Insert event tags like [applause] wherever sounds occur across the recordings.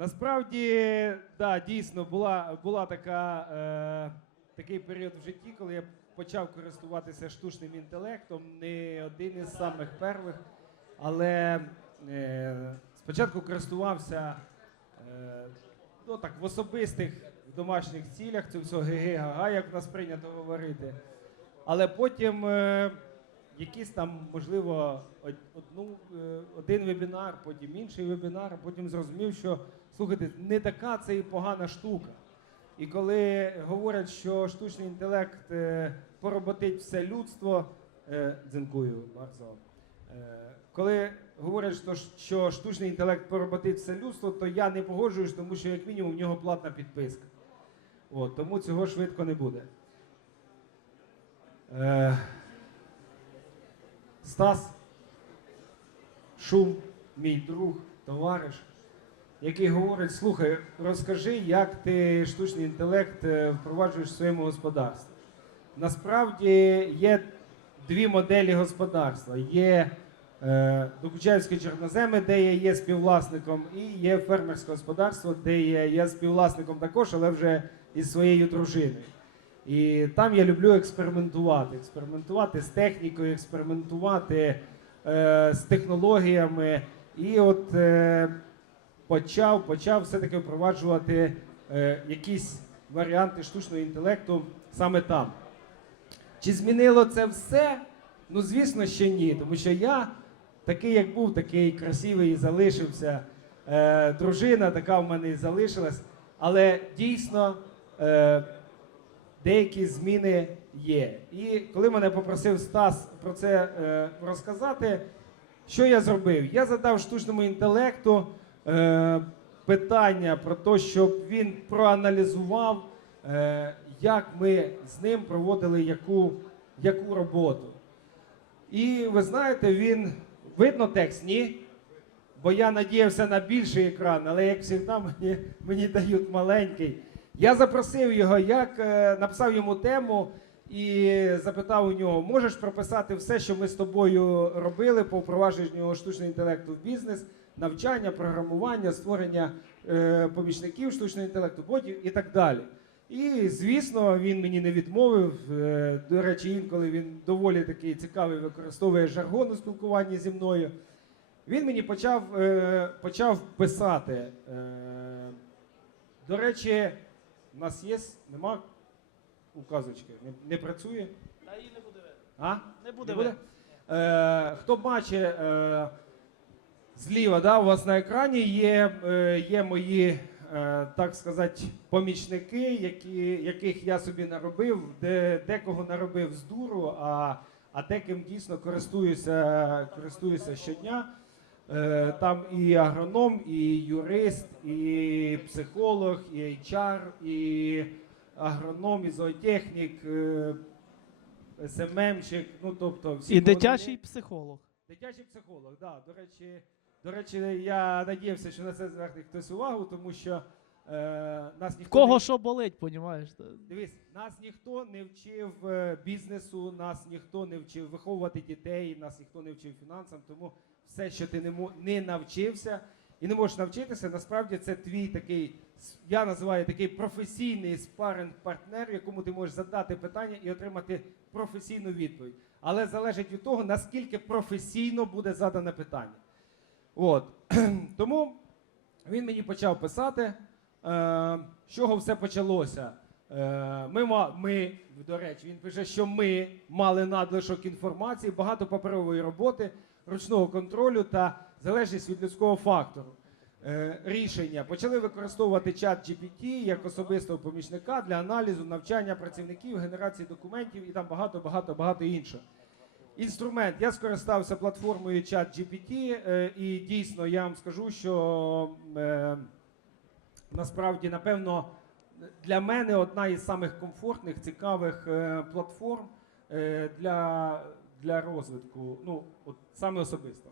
насправді, да, дійсно, була, була така, е, такий період в житті, коли я почав користуватися штучним інтелектом, не один із самих перших, але е, спочатку користувався е, ну, так, в особистих в домашніх цілях, це все ге-ге-га-га, як в нас прийнято говорити. Але потім е, якісь там, можливо, одну, е, один вебінар, потім інший вебінар, потім зрозумів, що слухайте, не така це і погана штука. І коли говорять, що штучний інтелект е, пороботить все людство, е, дзинкую, Марзо. Е, коли говорять, що, штучний інтелект пороботить все людство, то я не погоджуюсь, тому що як мінімум в нього платна підписка. От, тому цього швидко не буде. Стас, Шум, мій друг, товариш, який говорить: слухай, розкажи, як ти штучний інтелект е, впроваджуєш в своєму господарстві. Насправді є дві моделі господарства: є е, Докучаївські чорноземи, де я є співвласником, і є фермерське господарство, де я є співвласником також, але вже із своєю дружиною. І там я люблю експериментувати. Експериментувати з технікою, експериментувати е, з технологіями. І от е, почав, почав все-таки впроваджувати е, якісь варіанти штучного інтелекту саме там. Чи змінило це все? Ну, звісно, ще ні. Тому що я такий, як був, такий красивий і залишився. Е, дружина така в мене і залишилась. Але дійсно е, деякі зміни є. І коли мене попросив Стас про це е, розказати, що я зробив? Я задав штучному інтелекту питання про те, щоб він проаналізував, е, як ми з ним проводили яку, яку роботу. І ви знаєте, він видно текст, ні? Бо я надіявся на більший екран, але як завжди мені, мені дають маленький. Я запросив його, як е, написав йому тему і запитав у нього: можеш прописати все, що ми з тобою робили по впровадженню штучного інтелекту в бізнес, навчання, програмування, створення е, помічників штучного інтелекту, ботів і так далі. І звісно, він мені не відмовив. Е, До речі, інколи він доволі такий цікавий використовує жаргон у спілкуванні зі мною. Він мені почав, е, почав писати. Е, до речі, у нас є, нема указочки, не, не працює. Та її не буде видно. А? Не буде Не буде? Е, хто бачить е, зліва, да, у вас на екрані є, е, є мої, е, так сказати, помічники, які, яких я собі наробив, де, декого наробив з дуру, а, а деким дійсно користуюся, користуюся щодня. Е, Там і агроном, і юрист, і психолог, і HR, і агроном, і зоотехнік, е, СММщик, ну тобто всі І вони- дитячий психолог. Дитячий психолог, да. До речі, до речі, я надіявся, що на це зверне хтось увагу, тому що е, нас ніхто кого не... що болить, понімаєш? Дивись, нас ніхто не вчив е, бізнесу, нас ніхто не вчив виховувати дітей, нас ніхто не вчив фінансам. Тому все, що ти не, мо- не навчився і не можеш навчитися, насправді це твій такий, я називаю такий професійний спаринг партнер якому ти можеш задати питання і отримати професійну відповідь. Але залежить від того, наскільки професійно буде задане питання. От. [clears throat] Тому він мені почав писати, е, з чого все почалося. Е, ми, ми, до речі, він пише, що ми мали надлишок інформації, багато паперової роботи, ручного контролю та залежність від людського фактору. Е, рішення почали використовувати чат GPT як особистого помічника для аналізу, навчання працівників, генерації документів і там багато, багато, багато іншого. Інструмент. Я скористався платформою ChatGPT, е, і дійсно я вам скажу, що е, насправді, напевно, для мене одна із самих комфортних, цікавих е, платформ для, для розвитку. Ну, от саме особисто.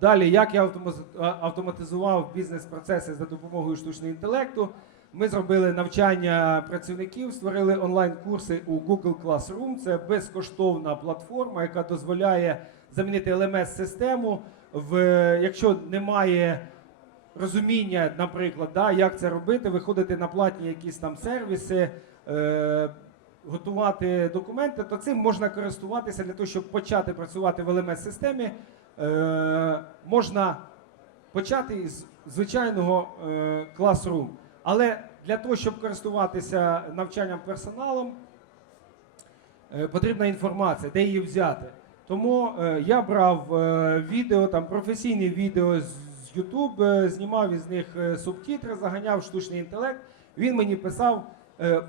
Далі, як я автоматизував бізнес-процеси за допомогою штучного інтелекту. Ми зробили навчання працівників, створили онлайн-курси у Google Classroom. Це безкоштовна платформа, яка дозволяє замінити LMS-систему, в, якщо немає розуміння, наприклад, да, як це робити, виходити на платні якісь там сервіси, е, готувати документи, то цим можна користуватися для того, щоб почати працювати в LMS-системі. Е, можна почати із звичайного е, Classroom. Але для того, щоб користуватися навчанням персоналом, е, потрібна інформація, де її взяти. Тому е, я брав е, відео, там професійні відео з YouTube, знімав із них субтитри, заганяв штучний інтелект. Він мені писав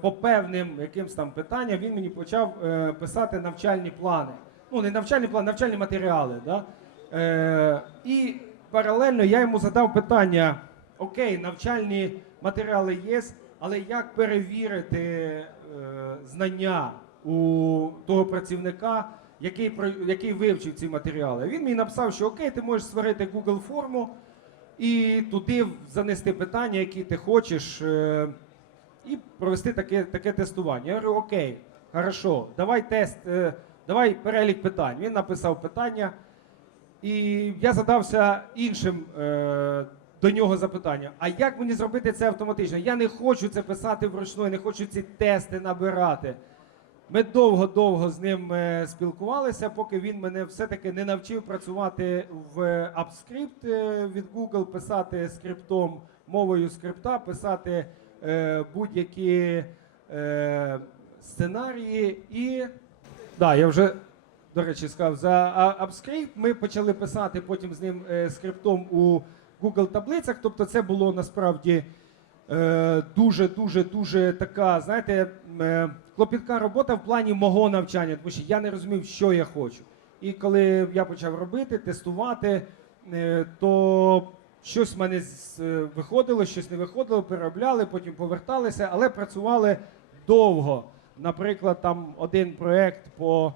по певним якимсь там питанням, він мені почав писати навчальні плани. Ну, не навчальні плани, навчальні матеріали. Да? І паралельно я йому задав питання: окей, навчальні матеріали є, але як перевірити е, знання у того працівника, який, який вивчив ці матеріали? Він мені написав, що окей, ти можеш створити Google форму і туди занести питання, які ти хочеш, е, і провести таке, таке тестування. Я говорю, окей, хорошо, давай тест, е, давай перелік питань. Він написав питання. І я задався іншим е, до нього запитанням: а як мені зробити це автоматично? Я не хочу це писати вручну, я не хочу ці тести набирати. Ми довго-довго з ним е, спілкувалися, поки він мене все-таки не навчив працювати в AppScript е, від Google, писати скриптом мовою скрипта, писати е, будь-які е, сценарії і. Да, я вже до речі, сказав за AppScript. Ми почали писати потім з ним е, скриптом у Google таблицях. Тобто, це було насправді е, дуже, така, знаєте, е, клопітка робота в плані мого навчання, тому що я не розумів, що я хочу. І коли я почав робити, тестувати, е, то щось в мене е, виходило, щось не виходило, переробляли, потім поверталися, але працювали довго. Наприклад, там один проект по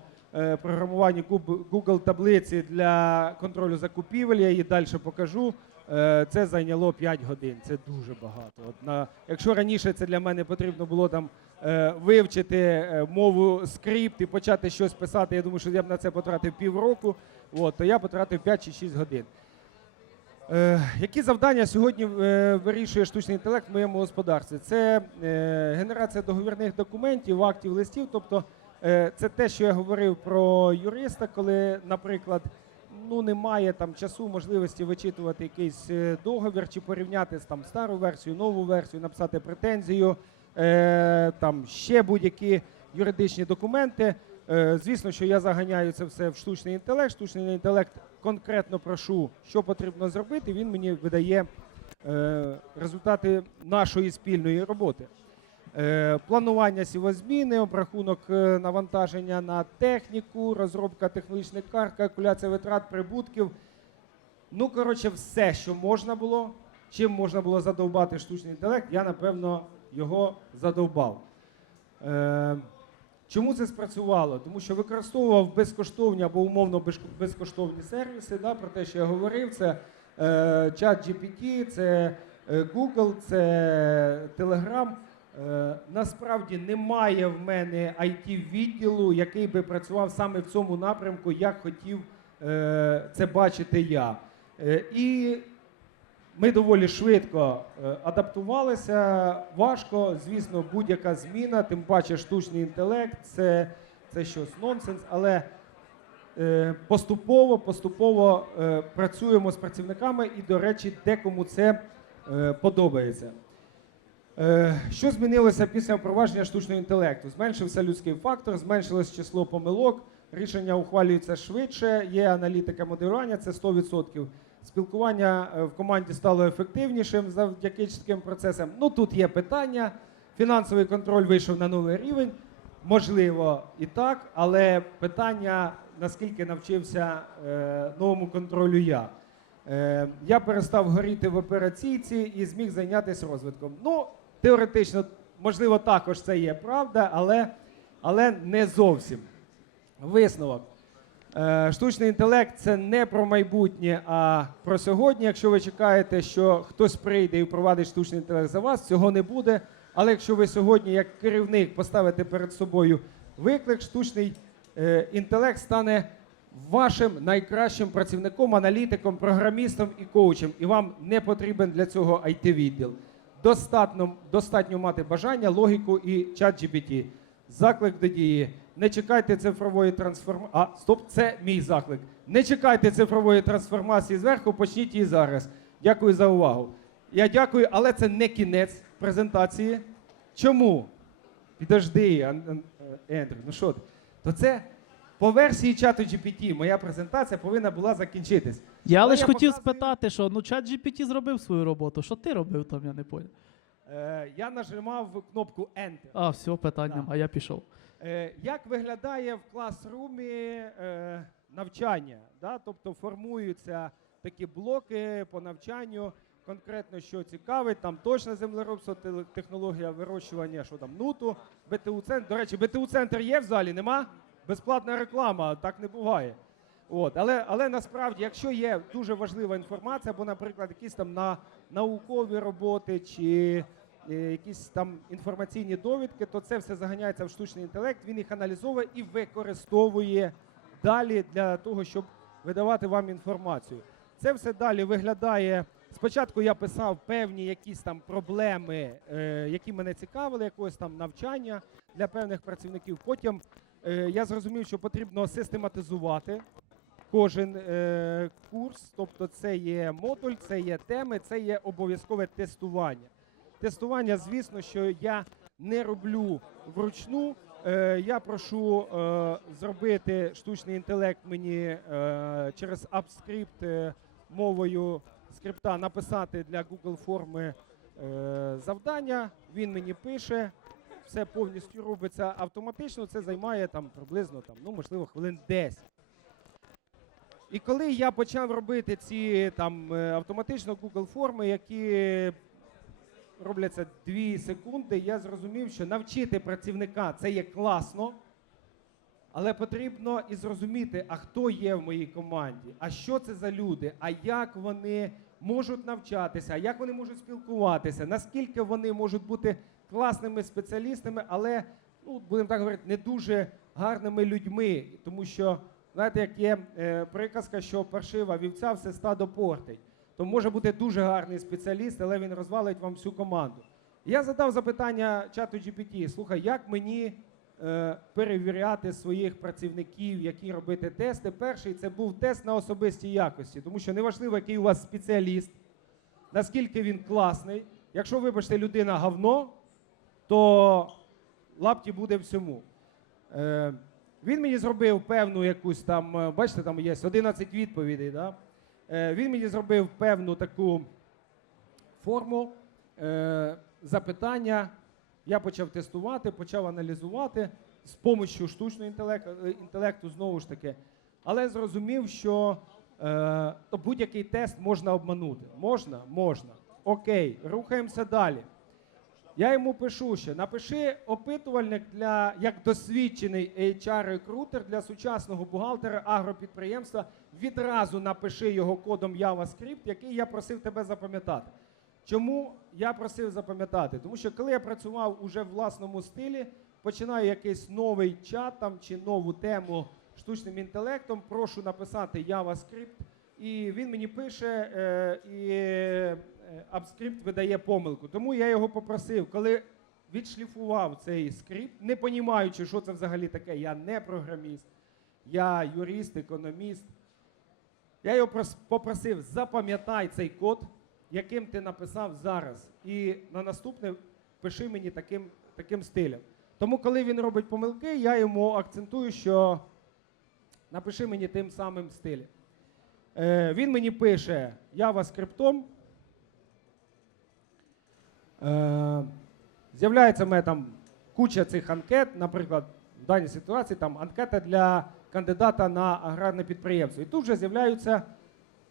програмуванню Google таблиці для контролю закупівель, я її далі покажу. Е, Це зайняло 5 годин. Це дуже багато. От на, якщо раніше це для мене потрібно було там е, вивчити е, мову скрипт і почати щось писати, я думаю, що я б на це потратив півроку, от, то я потратив 5 чи 6 годин. Які завдання сьогодні вирішує штучний інтелект в моєму господарстві? Це генерація договірних документів, актів, листів. Тобто, це те, що я говорив про юриста, коли, наприклад, ну немає там часу, можливості вичитувати якийсь е, договір чи порівняти там стару версію, нову версію, написати претензію, е, там ще будь-які юридичні документи. Е, Звісно, що я заганяю це все в штучний інтелект. Штучний інтелект конкретно прошу, що потрібно зробити. Він мені видає е, результати нашої спільної роботи. Е, Планування сівозміни, обрахунок е, навантаження на техніку, розробка технологічних карт, калькуляція витрат, прибутків. Ну, коротше, все, що можна було, чим можна було задовбати штучний інтелект, я напевно його задовбав. Е, Чому це спрацювало? Тому що використовував безкоштовні або умовно безкоштовні сервіси, да, про те, що я говорив, це чат GPT, це Google, це Telegram. Е, насправді немає в мене it відділу, який би працював саме в цьому напрямку, як хотів е, це бачити я. Е, і ми доволі швидко адаптувалися. Важко, звісно, будь-яка зміна, тим паче штучний інтелект, це, це щось нонсенс, але поступово, поступово працюємо з працівниками і, до речі, декому це подобається. Е, Що змінилося після впровадження штучного інтелекту? Зменшився людський фактор, зменшилось число помилок, рішення ухвалюються швидше, є аналітика моделювання, це 100%. Спілкування е, в команді стало ефективнішим завдяки чітким процесам. Ну тут є питання. Фінансовий контроль вийшов на новий рівень. Можливо, і так, але питання, наскільки навчився е, новому контролю я. Я перестав горіти в операційці і зміг зайнятися розвитком. Ну, теоретично, можливо, також це є правда, але, але не зовсім. Висновок. Е, Штучний інтелект це не про майбутнє, а про сьогодні. Якщо ви чекаєте, що хтось прийде і впровадить штучний інтелект за вас, цього не буде. Але якщо ви сьогодні, як керівник, поставите перед собою виклик, штучний е, інтелект стане вашим найкращим працівником, аналітиком, програмістом і коучем. І вам не потрібен для цього it відділ Достатньо, достатньо мати бажання, логіку і чат GPT. Заклик до дії. Не чекайте цифрової трансформації. А, стоп, це мій заклик. Не чекайте цифрової трансформації зверху, почніть її зараз. Дякую за увагу. Я дякую, але це не кінець презентації. Чому? Підожди, е, Ендрю, ну що ти? То це по версії чату GPT моя презентація повинна була закінчитись. Я лише хотів показую- спитати, що ну чат GPT зробив свою роботу. Що ти робив там, я не поняв. Е, я нажимав кнопку Enter. А, все, питань Да. нема, я пішов. Е, як виглядає в класрумі е, навчання? Да? Тобто формуються такі блоки по навчанню, конкретно що цікавить, там точне землеробство, те- технологія вирощування, що там, нуту, БТУ центр. До речі, БТУ центр є в залі, нема? Безплатна реклама, так не буває. От, але, але насправді, якщо є дуже важлива інформація, або, наприклад, якісь там на, наукові роботи чи е, якісь там інформаційні довідки, то це все заганяється в штучний інтелект, він їх аналізовує і використовує далі для того, щоб видавати вам інформацію. Це все далі виглядає. Спочатку я писав певні якісь там проблеми, е, які мене цікавили, якогось там навчання для певних працівників. Потім е, я зрозумів, що потрібно систематизувати кожен е, курс, тобто це є модуль, це є теми, це є обов'язкове тестування. Тестування, звісно, що я не роблю вручну. Е, я прошу е, зробити штучний інтелект мені е, через апскрипт е, мовою скрипта написати для Google форми е, завдання. Він мені пише. Все повністю робиться автоматично. Це займає там приблизно там, ну можливо, хвилин 10. І коли я почав робити ці там е, автоматично Google форми, які робляться 2 секунди, я зрозумів, що навчити працівника це є класно, але потрібно і зрозуміти, а хто є в моїй команді, а що це за люди, а як вони можуть навчатися, а як вони можуть спілкуватися, наскільки вони можуть бути класними спеціалістами, але, ну, будемо так говорити, не дуже гарними людьми, тому що. Знаєте, як є е, приказка, що паршива вівця все стадо портить. То може бути дуже гарний спеціаліст, але він розвалить вам всю команду. Я задав запитання чату GPT, слухай, як мені е, перевіряти своїх працівників, які робити тести. Перший це був тест на особисті якості, тому що неважливо, який у вас спеціаліст, наскільки він класний. Якщо, вибачте, людина говно, то лапті буде всьому. Е, він мені зробив певну якусь там, е, бачите, там є 11 відповідей. Да? Е, він мені зробив певну таку форму е, запитання. Я почав тестувати, почав аналізувати з допомогою штучного інтелекту, знову ж таки. Але зрозумів, що будь-який тест можна обманути. Можна? Можна. Окей, рухаємося далі. Я йому пишу ще, напиши опитувальник для як досвідчений HR-рекрутер для сучасного бухгалтера агропідприємства. Відразу напиши його кодом JavaScript, який я просив тебе запам'ятати. Чому я просив запам'ятати? Тому що коли я працював уже в власному стилі, починаю якийсь новий чат там, чи нову тему штучним інтелектом, прошу написати JavaScript, і він мені пише, е, і апскрипт видає помилку. Тому я його попросив, коли відшліфував цей скрипт, не понімаючи, що це взагалі таке, я не програміст, я юрист, економіст. Я його попросив, запам'ятай цей код, яким ти написав зараз, і на наступне пиши мені таким, таким стилем. Тому, коли він робить помилки, я йому акцентую, що напиши мені тим самим стилем. Е, він мені пише JavaScript. Е, з'являється в там куча цих анкет, наприклад, в даній ситуації там анкета для кандидата на аграрне підприємство. І тут вже з'являються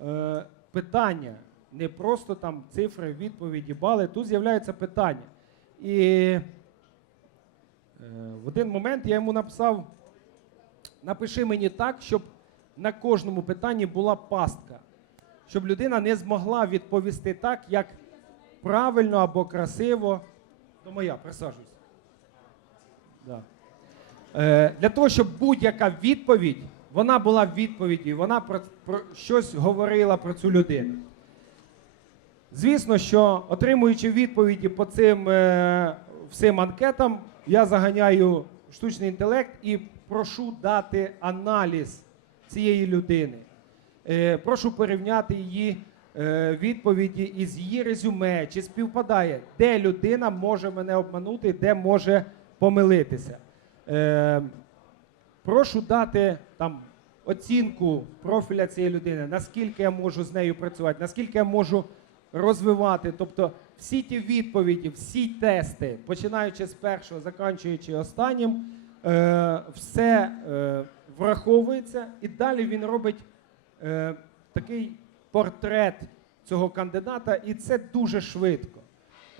е, питання, не просто там цифри, відповіді, бали. Тут з'являються питання. І е, в один момент я йому написав: напиши мені так, щоб на кожному питанні була пастка, щоб людина не змогла відповісти так, як правильно або красиво. То моя, присаджуйся. Да. Е, для того, щоб будь-яка відповідь вона була в відповіді, вона про, про щось говорила про цю людину. Звісно, що отримуючи відповіді по цим е, всім анкетам, я заганяю штучний інтелект і прошу дати аналіз цієї людини. Е, прошу порівняти її відповіді із її резюме, чи співпадає, де людина може мене обманути, де може помилитися. Е, прошу дати там оцінку профіля цієї людини, наскільки я можу з нею працювати, наскільки я можу розвивати. Тобто всі ті відповіді, всі тести, починаючи з першого, закінчуючи останнім, е, все е, враховується, і далі він робить е, такий портрет цього кандидата, і це дуже швидко,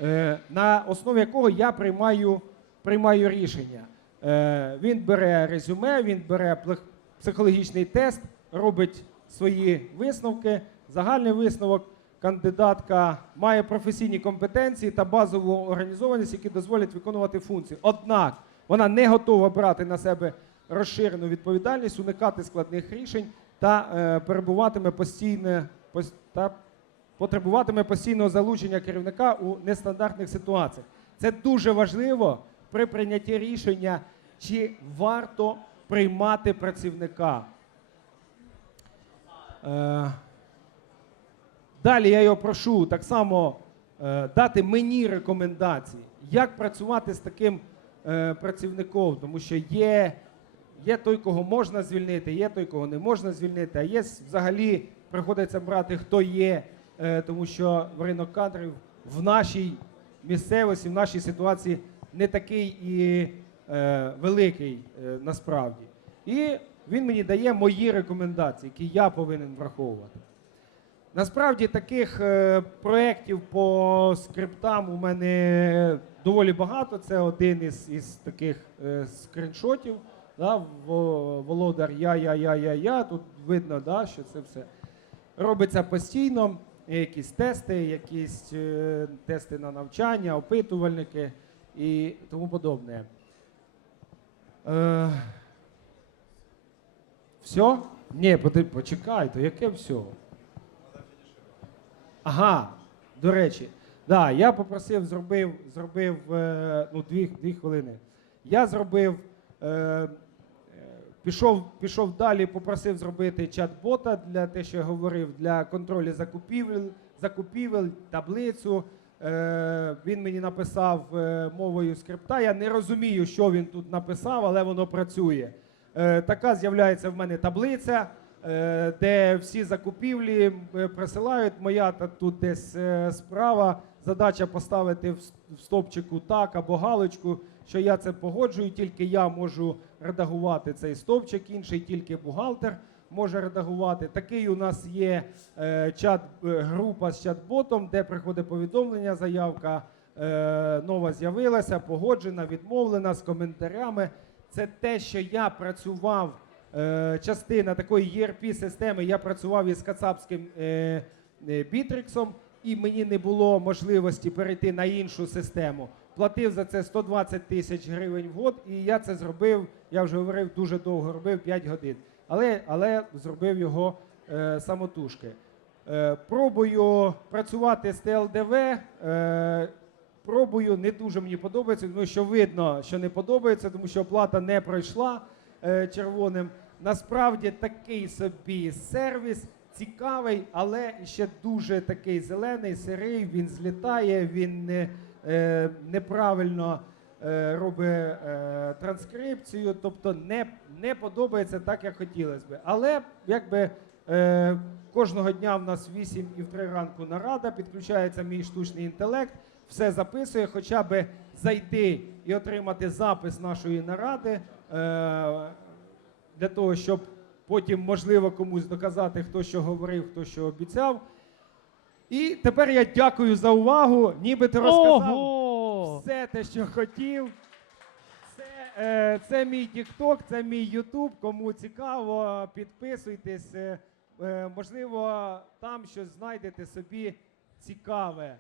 е, на основі якого я приймаю, приймаю рішення. Е, він бере резюме, він бере психологічний тест, робить свої висновки, загальний висновок. Кандидатка має професійні компетенції та базову організованість, які дозволять виконувати функції. Однак вона не готова брати на себе розширену відповідальність, уникати складних рішень та е, перебуватиме постійне пос- та потребуватиме постійного залучення керівника у нестандартних ситуаціях. Це дуже важливо при прийнятті рішення, чи варто приймати працівника. Е, Далі я його прошу так само е, дати мені рекомендації, як працювати з таким е, працівником, тому що є, є той, кого можна звільнити, є той, кого не можна звільнити, а є взагалі приходиться брати, хто є, е, тому що ринок кадрів в нашій місцевості, в нашій ситуації не такий і е, великий е, насправді. І він мені дає мої рекомендації, які я повинен враховувати. Насправді таких проєктів по скриптам у мене доволі багато. Це один із, із таких скріншотів. Да, Володар я, я, я, я, я. Тут видно, да, що це все робиться постійно. Якісь тести, якісь е, тести на навчання, опитувальники і тому подобне. Е, все? Ні, почекай, то яке все? Ага, до речі, да, я попросив, зробив, зробив е, ну, дві, дві хвилини. Я зробив, пішов, пішов далі, попросив зробити чат-бота для те, що я говорив, для контролю закупівель, закупівель таблицю. Е, він мені написав е, мовою скрипта. Я не розумію, що він тут написав, але воно працює. Е, така з'являється в мене таблиця, е, де всі закупівлі е, присилають. Моя та тут десь е, справа. Задача поставити в с- в стовпчику так або галочку, що я це погоджую, тільки я можу редагувати цей стовпчик, інший тільки бухгалтер може редагувати. Такий у нас є е, чат, е, група з чат-ботом, де приходить повідомлення, заявка е, нова з'явилася, погоджена, відмовлена з коментарями. Це те, що я працював, е, частина такої ERP-системи, я працював із кацапським е, е, бітриксом, і мені не було можливості перейти на іншу систему. Платив за це 120 тисяч гривень в год, і я це зробив, я вже говорив, дуже довго робив 5 годин. Але, але зробив його е, самотужки. Е, пробую працювати з ТЛДВ. Е, пробую, не дуже мені подобається, тому що видно, що не подобається, тому що оплата не пройшла е, червоним. Насправді такий собі сервіс цікавий, але ще дуже такий зелений, сирий. Він злітає, він не, е, неправильно е, робить е, транскрипцію, тобто не, не подобається так, як хотілося би. Але якби е, кожного дня в нас 8 і в 3 ранку нарада, підключається мій штучний інтелект, все записує, хоча би зайти і отримати запис нашої наради е, для того, щоб потім можливо комусь доказати, хто що говорив, хто що обіцяв. І тепер я дякую за увагу. Нібито розказав Ого! все те, що хотів. Це, е, це мій TikTok, це мій YouTube. Кому цікаво, підписуйтесь. Е, е, можливо, там щось знайдете собі цікаве.